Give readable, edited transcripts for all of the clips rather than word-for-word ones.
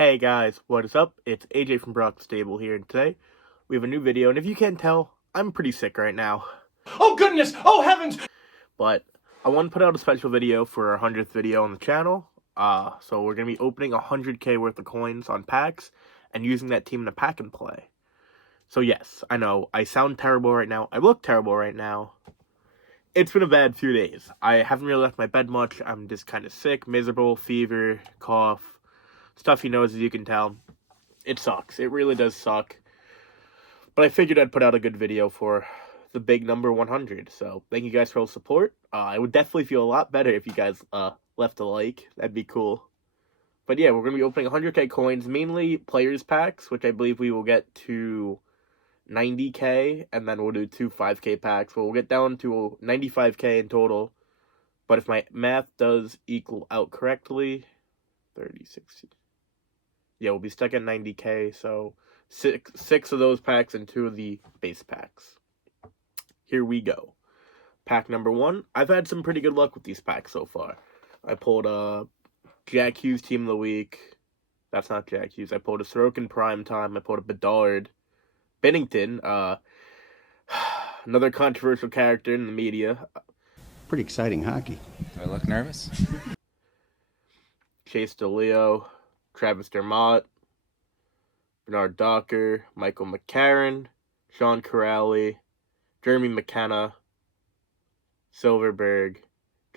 Hey guys, what is up? It's AJ from Brock Stable here, and today we have a new video, and if you can't tell, I'm pretty sick right now. Oh goodness! Oh heavens! But I want to put out a special video for our 100th video on the channel. So we're going to be opening 100k worth of coins on packs, and using that team in a pack and play. So yes, I know, I sound terrible right now, I look terrible right now. It's been a bad few days. I haven't really left my bed much, I'm just kind of sick, miserable, fever, cough. Stuff he knows, as you can tell. It sucks. It really does suck. But I figured I'd put out a good video for the big number 100. So thank you guys for all the support. I would definitely feel a lot better if you guys left a like. That'd be cool. But yeah, we're going to be opening 100k coins, mainly players packs, which I believe we will get to 90k, and then we'll do two 5k packs. We'll get down to 95k in total. But if my math does equal out correctly, 30, 60... yeah, we'll be stuck at 90k, so six of those packs and two of the base packs. Here we go. Pack number 1. I've had some pretty good luck with these packs so far. I pulled a Jack Hughes Team of the Week. That's not Jack Hughes. I pulled a Sorokin Prime Time. I pulled a Bedard. Bennington. Another controversial character in the media. Pretty exciting hockey. Do I look nervous? Chase DeLeo. Travis Dermott, Bernard Docker, Michael McCarron, Sean Corrali, Jeremy McKenna, Silverberg,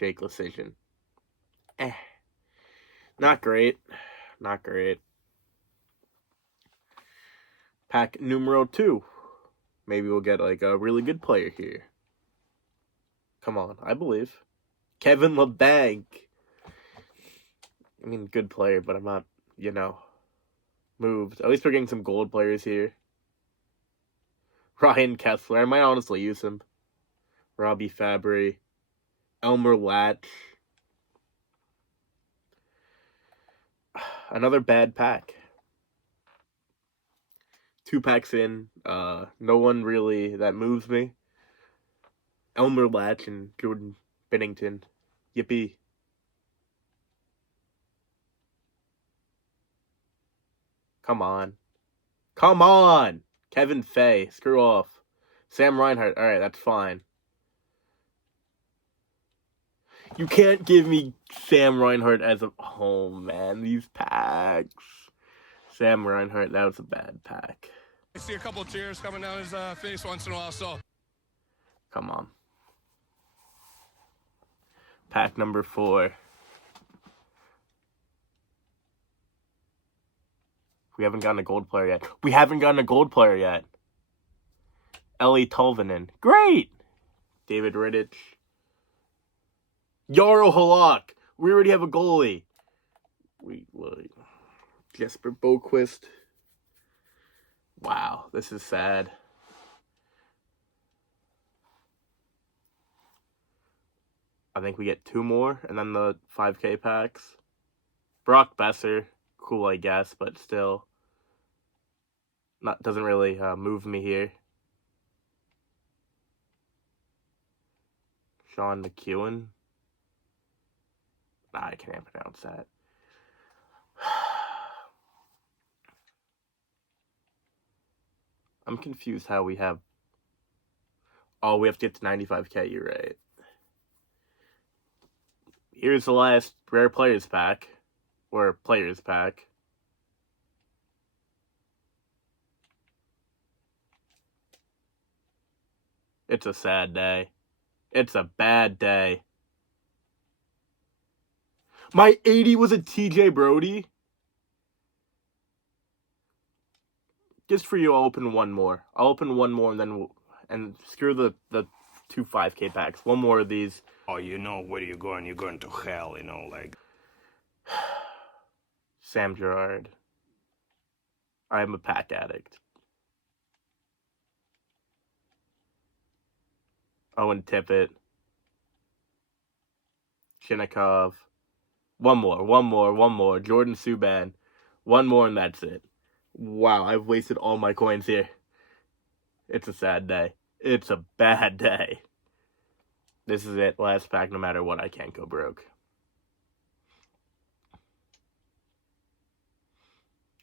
Jake Lecision. Not great. Not great. Pack numero 2. Maybe we'll get like a really good player here. Come on, I believe. Kevin LeBanc. I mean, good player, but I'm not, moved. At least we're getting some gold players here. Ryan Kessler. I might honestly use him. Robbie Fabry. Elmer Latch. Another bad pack. 2 packs in. No one really that moves me. Elmer Latch and Jordan Bennington. Yippee. Come on. Come on! Kevin Fay. Screw off. Sam Reinhart. Alright, that's fine. You can't give me Sam Reinhart as a... oh, man. These packs. Sam Reinhart, that was a bad pack. I see a couple of tears coming down his face once in a while, so... come on. Pack number 4. We haven't gotten a gold player yet. We haven't gotten a gold player yet. Ellie Tolvanen. Great! David Rittich. Jaro Halak. We already have a goalie. Jesper Boquist. Wow, this is sad. I think we get 2 more, and then the 5k packs. Brock Besser. Cool, I guess, but still doesn't really move me here. Sean McEwen. I can't pronounce that. I'm confused how we have... oh, we have to get to 95k, you're right. Here's the last rare players pack. Or players pack. It's a sad day. It's a bad day. My 80 was a TJ Brody? Just for you, I'll open one more. I'll open one more and then and screw the 2 5k packs. One more of these. Oh, where you're going to hell, like... Sam Girard. I'm a pack addict. Owen Tippett. Chinnikov. One more. Jordan Subban. One more and that's it. Wow, I've wasted all my coins here. It's a sad day. It's a bad day. This is it. Last pack, no matter what, I can't go broke.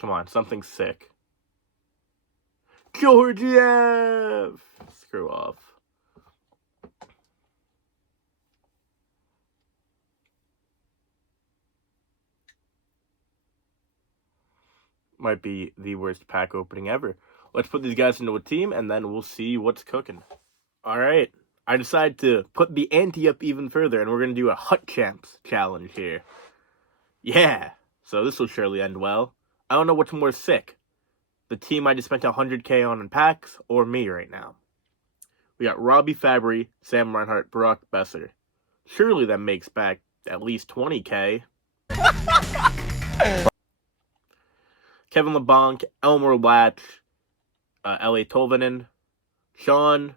Come on, something sick. Georgiev! Screw off. Might be the worst pack opening ever. Let's put these guys into a team, and then we'll see what's cooking. All right. I decided to put the ante up even further, and we're going to do a Hut Champs challenge here. Yeah. So this will surely end well. I don't know what's more sick. The team I just spent 100K on in packs, or me right now. We got Robbie Fabry, Sam Reinhart, Brock Besser. Surely that makes back at least 20K. Kevin LeBlanc, Elmer Latch, L.A. Tolvanen, Sean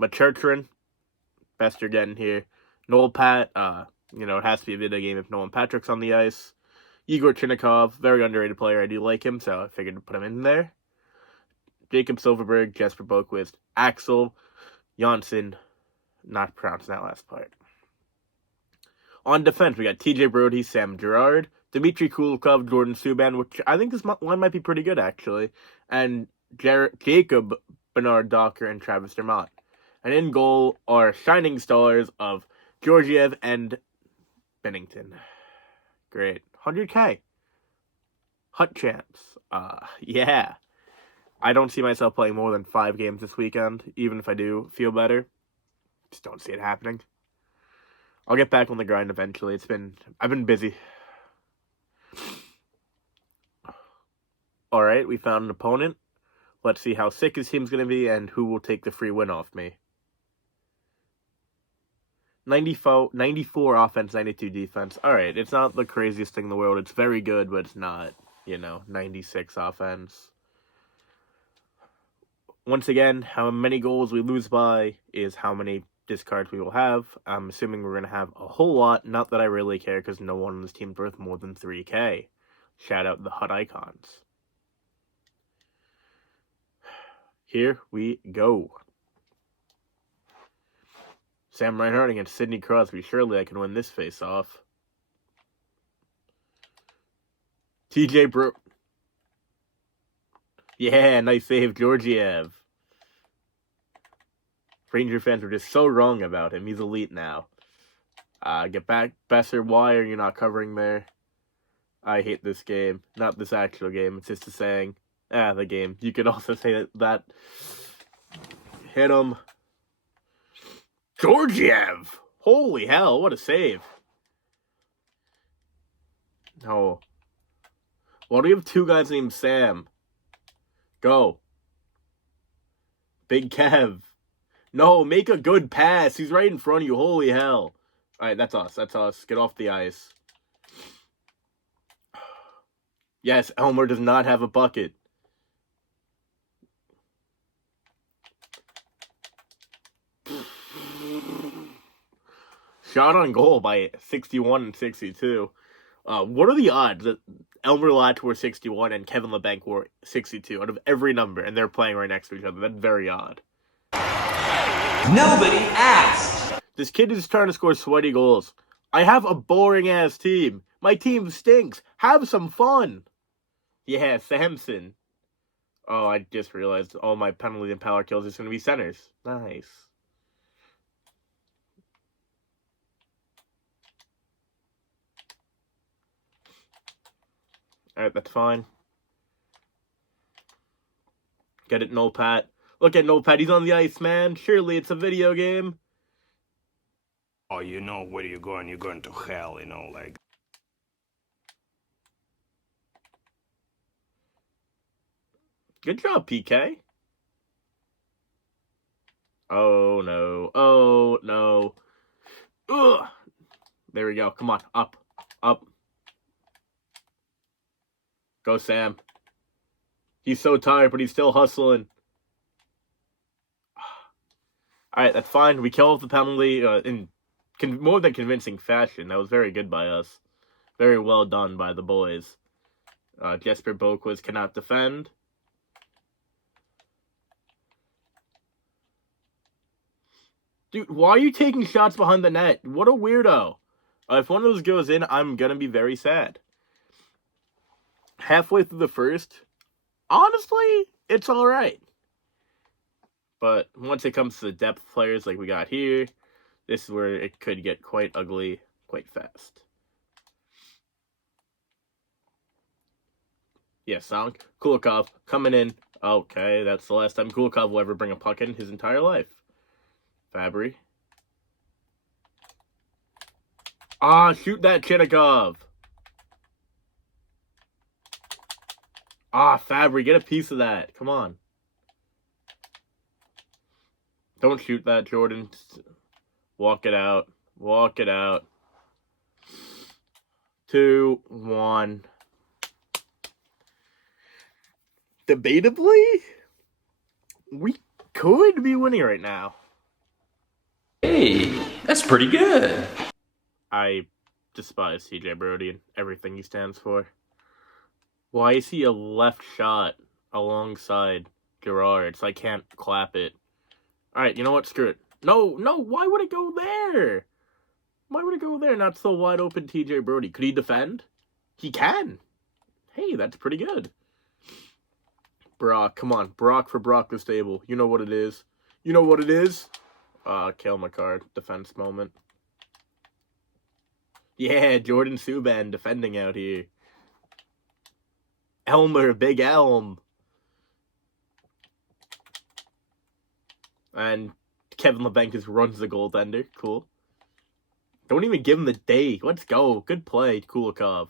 Machurtrin, best you're getting here. Noel Pat, it has to be a video game if Nolan Patrick's on the ice. Igor Chinnikov, very underrated player. I do like him, so I figured to put him in there. Jacob Silverberg, Jesper Boquist, Axel Janssen, not pronouncing that last part. On defense, we got TJ Brody, Sam Girard, Dmitry Kulikov, Jordan Subban, which I think this line might be pretty good, actually, and Jacob Bernard Docker and Travis Dermott. And in goal are shining stars of Georgiev and Bennington. Great. 100K. Hut Champs. Yeah. I don't see myself playing more than 5 games this weekend, even if I do feel better. Just don't see it happening. I'll get back on the grind eventually. I've been busy. Alright, we found an opponent. Let's see how sick his team's going to be and who will take the free win off me. 94 offense, 92 defense. Alright, it's not the craziest thing in the world. It's very good, but it's not, 96 offense. Once again, how many goals we lose by is how many discards we will have. I'm assuming we're going to have a whole lot. Not that I really care, because no one on this team's worth more than 3K. Shout out the Hut Icons. Here we go. Sam Reinhart against Sidney Crosby. Surely I can win this face-off. TJ Bro... Yeah, nice save, Georgiev. Ranger fans were just so wrong about him. He's elite now. Get back, Besser. Why are you not covering there? I hate this game. Not this actual game. It's just a saying. The game. You could also say that. Hit him. Georgiev! Holy hell, what a save. No. Why do we have 2 guys named Sam? Go. Big Kev. No, make a good pass. He's right in front of you. Holy hell. Alright, that's us. That's us. Get off the ice. Yes, Elmer does not have a bucket. Shot on goal by 61 and 62. What are the odds that Elmer Latch wore 61 and Kevin LeBlanc wore 62 out of every number, and they're playing right next to each other? That's very odd. Nobody asked. This kid is trying to score sweaty goals. I have a boring-ass team. My team stinks. Have some fun. Yeah, Samson. Oh, I just realized all my penalties and power kills is going to be centers. Nice. Alright, that's fine. Get it, Noel Pat. Look at Noel Pat. He's on the ice, man. Surely it's a video game. Oh, where you're going to hell, like. Good job, PK. Oh, no. Oh, no. Ugh. There we go. Come on. Up. Up. Go, Sam. He's so tired, but he's still hustling. Alright, that's fine. We killed the penalty in more than convincing fashion. That was very good by us. Very well done by the boys. Jesper Boquist cannot defend. Dude, why are you taking shots behind the net? What a weirdo. If one of those goes in, I'm going to be very sad. halfway through the first, honestly, it's all right. But once it comes to the depth players like we got here, this is where it could get quite ugly quite fast. Yeah, Song. Kulikov coming in. Okay, that's the last time Kulikov will ever bring a puck in his entire life. Fabry. Ah, shoot that Chinikov. Ah, Fabry, get a piece of that. Come on. Don't shoot that, Jordan. Walk it out. Walk it out. 2-1. Debatably, we could be winning right now. Hey, that's pretty good. I despise TJ Brody and everything he stands for. Why is he a left shot alongside Gerard? So I can't clap it. Alright, you know what? Screw it. No, why would it go there? Why would it go there? Not so wide open TJ Brody. Could he defend? He can. Hey, that's pretty good. Brock, come on. Brock for Brock the Stable. You know what it is. You know what it is. Kale McCart, defense moment. Yeah, Jordan Subban defending out here. Elmer, Big Elm. And Kevin LeBanc just runs the goaltender. Cool. Don't even give him the day. Let's go. Good play, Kulikov.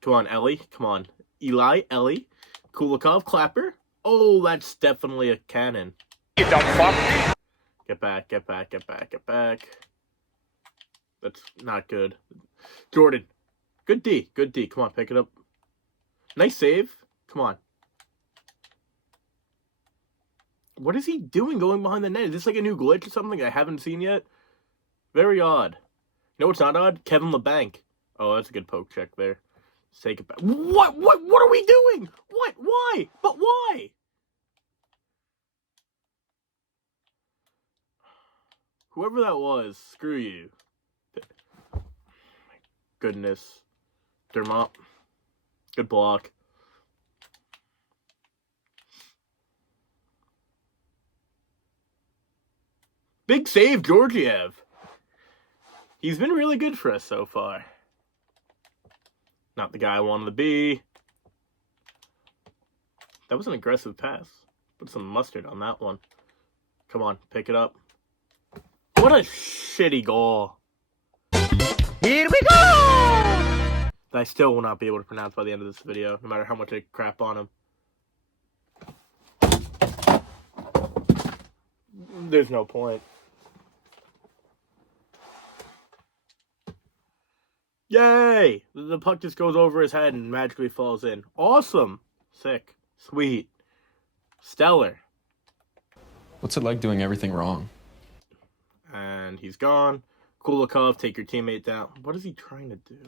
Come on, Ellie. Come on. Eli, Ellie. Kulikov, Clapper. Oh, that's definitely a cannon. You dumb fuck. Get back, get back, get back, get back. That's not good. Jordan. Good D. Good D. Come on, pick it up. Nice save. Come on. What is he doing going behind the net? Is this like a new glitch or something I haven't seen yet? Very odd. You know what's not odd? Kevin LeBanc. Oh, that's a good poke check there. Let's take it back. What are we doing? What? Why? But why? Whoever that was, screw you. My goodness. Dermott. Good block. Big save, Georgiev. He's been really good for us so far. Not the guy I wanted to be. That was an aggressive pass. Put some mustard on that one. Come on, pick it up. What a shitty goal. Here we go! That I still will not be able to pronounce by the end of this video, no matter how much I crap on him. There's no point. Yay! The puck just goes over his head and magically falls in. Awesome! Sick. Sweet. Stellar. What's it like doing everything wrong? And he's gone. Kulikov, take your teammate down. What is he trying to do?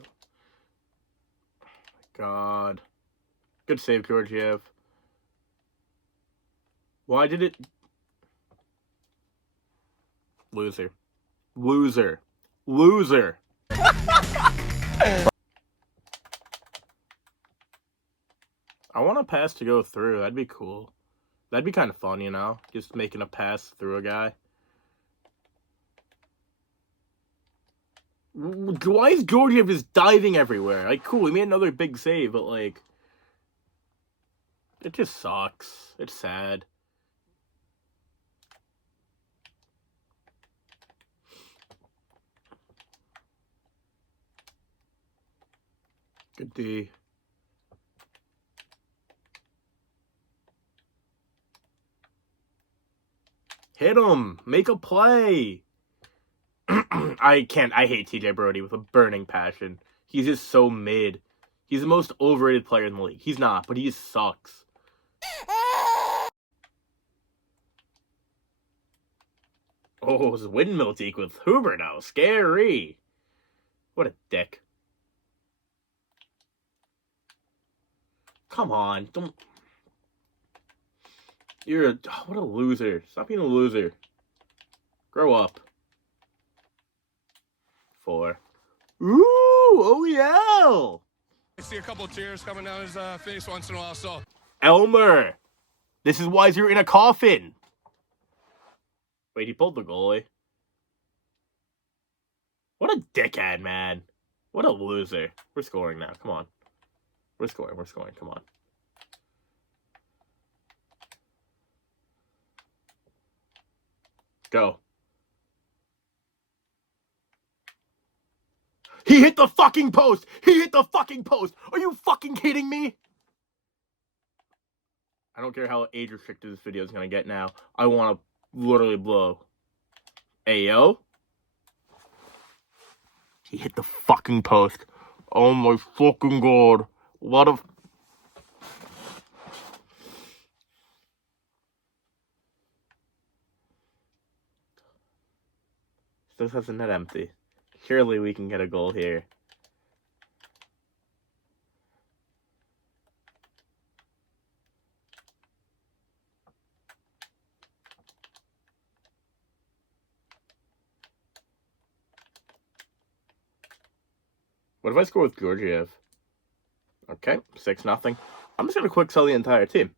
Oh my god. Good save, Georgiev. Why did it... Loser. Loser. Loser. I want a pass to go through. That'd be cool. That'd be kind of fun, you know? Just making a pass through a guy. Why is Georgiev just diving everywhere? Like, cool, he made another big save, but, like... It just sucks. It's sad. Good D. Hit him! Make a play! I hate TJ Brody with a burning passion. He's just so mid. He's the most overrated player in the league. He's not, but he just sucks. Oh, it's windmill deke with Huber now. Scary. What a dick. Come on. Don't... You're a... Oh, what a loser. Stop being a loser. Grow up. 4. Ooh, oh yeah. You see a couple of tears coming down his face once in a while, so. Elmer! This is why you're in a coffin! Wait, he pulled the goalie. What a dickhead, man. What a loser. We're scoring now. Come on. We're scoring. Come on. Go. He hit the fucking post! Are you fucking kidding me? I don't care how age restricted this video is gonna get now. I want to literally blow. Ayo. He hit the fucking post. Oh my fucking god. What a... Still has the net empty. Surely we can get a goal here. What if I score with Georgiev? Okay, 6-0. I'm just gonna quick sell the entire team.